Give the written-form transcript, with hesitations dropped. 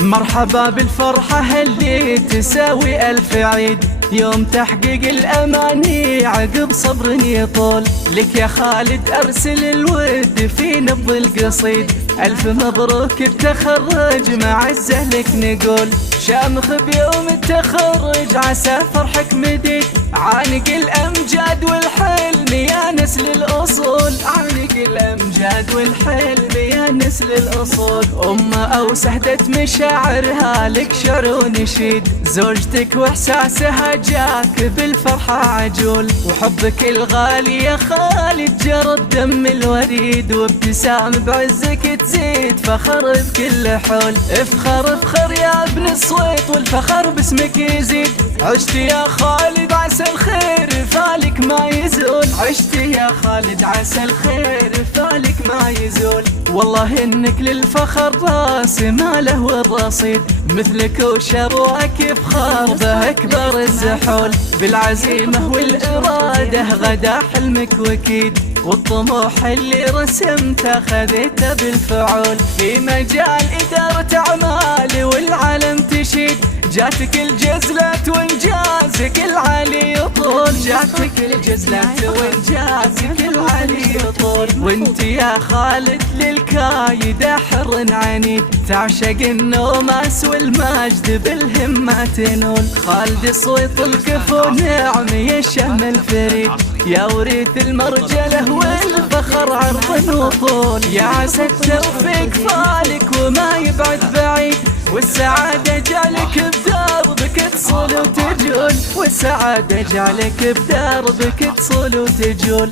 مرحبا بالفرحة اللي تساوي ألف عيد، يوم تحقيق الأماني عقب صبر يطول. لك يا خالد أرسل الود في نبض القصيد، ألف مبروك التخرج مع الزهلك نقول. شامخ بيوم التخرج عسى فرحك مديد، عانق الأمجاد والحلم يا نسل الأصول. عانق الأمجاد والحلم يا نسل الأصول. أو سهدت مشاعرها لك شعر ونشيد، زوجتك وإحساسها جاك بالفرحة عجول. وحبك الغالي يا خالد جرى الدم الوريد، وابتسام بعزك تزيد فخر بكل حول. افخر افخر يا ابن الصويت والفخر باسمك يزيد. عشت يا خالد عسى الخير فالك ما يزول. عشت يا خالد عسى الخير فالك ما يزول. والله انك للفخر راس ماله والرصيد، مثلك وشروك يفخر به اكبر الزحول. بالعزيمة والإرادة غدا حلمك وكيد، والطموح اللي رسمته خذيته بالفعول. في مجال إدارة أعمال والعالم تشيد، جاتك الجزلة وانجازك العالي يطول. جاتك الجزلة وانجازك العالي يطول. وانت يا خالد للكايدة حر عنيد، تعشق النوماس والمجد بالهمة تنول. خالد صويت الكفو نعم يا الشهم الفريد، يا وريث المرجلة والفخر عرض وطول. يا عسى التوفيق فالك وما يبعد بعيد، والسعادة جعلك بدربك تصول وتجول. والسعادة جعلك بدربك تصول وتجول.